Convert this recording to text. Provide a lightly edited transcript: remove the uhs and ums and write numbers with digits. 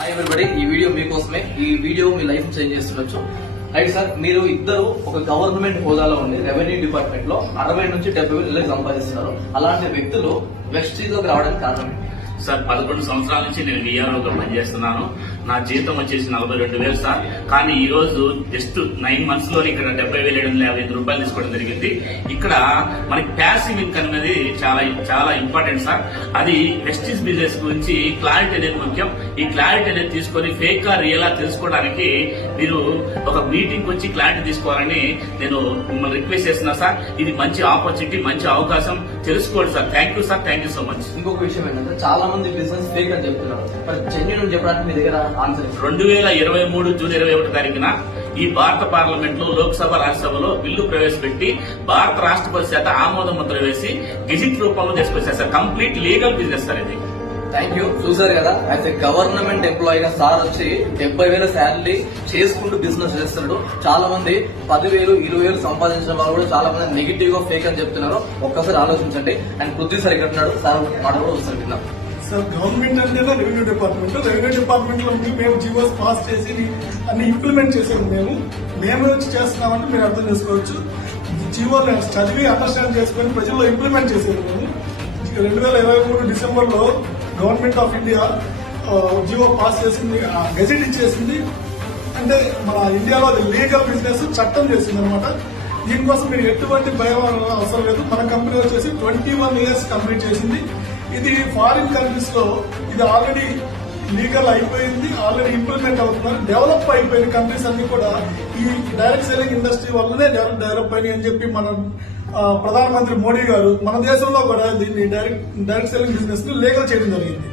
Hi everybody, ఈ video మీకోసమే. ఈ వీడియో మీ లైఫ్ చేంజ్ చేస్తుండొచ్చు. రైట్ సార్, మీరు ఇద్దరు ఒక గవర్నమెంట్ హోదాలో ఉండి రెవెన్యూ డిపార్ట్మెంట్ లో 60 నుంచి 70 వేలు సంపాదిస్తున్నారు. అలాంటి వ్యక్తులు వెస్టీజ్ లోకి రావడానికి కారణం ఏంటి? సార్ 11 సంవత్సరాల నుంచి నేను విఆర్ఓగా పనిచేస్తున్నాను. నా జీతం వచ్చేసి 42,000 సార్. కానీ ఈ రోజు జస్ట్ 9 మంత్స్ లో ఇక్కడ 70,755 రూపాయలు తీసుకోవడం జరిగింది. ఇక్కడ మనకి ప్యాసివ్ ఇన్కమ్ అనేది చాలా చాలా ఇంపార్టెంట్ సార్. అది వెస్టీజ్ బిజినెస్ గురించి క్లారిటీ అనేది ముఖ్యం. ఈ క్లారిటీ అనేది తీసుకొని ఫేక్ గా రియల్ తెలుసుకోవడానికి మీరు ఒక మీటింగ్ వచ్చి క్లారిటీ తీసుకోవాలని నేను మిమ్మల్ని రిక్వెస్ట్ చేస్తున్నా సార్. ఇది మంచి ఆపర్చునిటీ, మంచి అవకాశం, తెలుసుకోండి sir. Thank you sir, thank you so much. ఇంకొక విషయం ఏంటంటే చాలా మంది బిజినెస్ ఫేక్ అని చెప్తున్నారు. జెన్యూన్ చెప్పడానికి మీ దగ్గర ఆన్సర్ 2023 జూన్ 21 తారీఖున ఈ భారత పార్లమెంట్ లో లోక్సభ రాజ్యసభలో బిల్లు ప్రవేశపెట్టి భారత రాష్ట్రపతి చేత ఆమోద ముద్ర వేసి గెజిట్ రూపంలో తీసుకొచ్చారు sir. Complete legal business sir ఇది. Thank you. చూసారు కదా, అయితే గవర్నమెంట్ ఎంప్లాయీగా సార్ వచ్చి 70,000 శాలరీ చేసుకుంటూ బిజినెస్ చేస్తున్నాడు. చాలా మంది 10,000, 20,000 సంపాదించిన వాళ్ళు కూడా చాలా మంది నెగిటివ్ గా ఫేక్ అని చెప్తున్నారు. ఒక్కసారి ఆలోచించండి. అండ్ పృథ్వీ సార్ ఇక్కడ ఉన్నాడు. సార్ మాట కూడా వస్తారు విన్నాం. సార్, గవర్నమెంట్ అంటేనే రెవెన్యూ డిపార్ట్మెంట్ లో ఉండి మేము జీవోస్ పాస్ చేసి అన్ని ఇంప్లిమెంట్ చేసాము. మేము వచ్చి చేస్తున్నామంటే మీరు అర్థం చేసుకోవచ్చు. జీవోలు చదివి అండర్స్టాండ్ చేసుకుని ప్రజల్లో ఇంప్లిమెంట్ చేసేది మేము. 2023 డిసెంబర్ లో government of India GO pass చేసింది, గెజెట్ ఇచ్చేసింది. అంటే మన ఇండియాలో అది లీగల్ బిజినెస్ చట్టం చేసింది అనమాట. దీనికోసం మీరు ఎటువంటి భయం అవసరం లేదు. మన కంపెనీ వచ్చేసి 21 years కంప్లీట్ చేసింది. ఇది ఫారిన్ కంట్రీస్ లో ఇది ఆల్రెడీ లీగల్ అయిపోయింది, ఆల్రెడీ ఇంప్లిమెంట్ అవుతున్నారు. డెవలప్ అయిపోయిన కంట్రీస్ అన్ని కూడా ఈ డైరెక్ట్ సెల్లింగ్ ఇండస్ట్రీ వల్లనే డెవలప్ అయినాయి అని చెప్పి మన ప్రధానమంత్రి మోడీ గారు మన దేశంలో కూడా దీన్ని డైరెక్ట్ సెల్లింగ్ బిజినెస్ ని లీగల్ చేయడం జరిగింది.